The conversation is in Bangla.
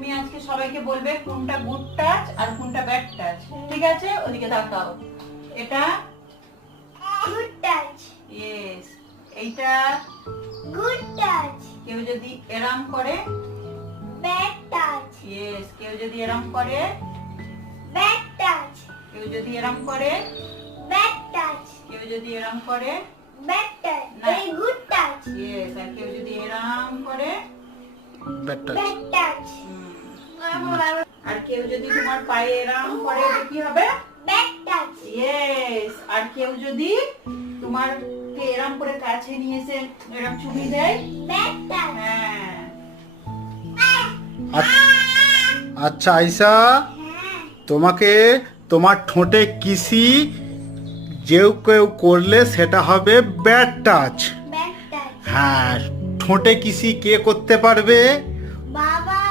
তুমি আজকে সবাইকে বলবে কোনটা গুড টাচ আর কোনটা ব্যাড টাচ, ঠিক আছে? ওদিকে তাকাও। এটা গুড টাচ, ইয়েস। এইটা গুড টাচ, কেউ যদি এরম করে, ব্যাড টাচ, ইয়েস। কেউ যদি এরম করে, ব্যাড টাচ, কেউ যদি এরম করে, ব্যাড টাচ, কেউ যদি এরম করে, ব্যাড টাচ, না। এই গুড টাচ, ইয়েস। আর কেউ যদি এরম করে, ব্যাড টাচ। ব্যাড টাচ, আর কেউ যদি তোমার পায়ে এরম করে, এটা কি হবে? Bad touch, yes. আর কেউ যদি তোমার এরম করে কাছে নিয়ে এসে এরম চুমি দেয়, ব্যাড টাচ। হ্যাঁ। আচ্ছা আয়শা, তোমাকে তোমার ঠোঁটে কিসি কেউ করলে সেটা হবে ব্যাড টাচ। ব্যাড টাচ, হ্যাঁ, ঠোঁটে কিসি কে করতে পারবে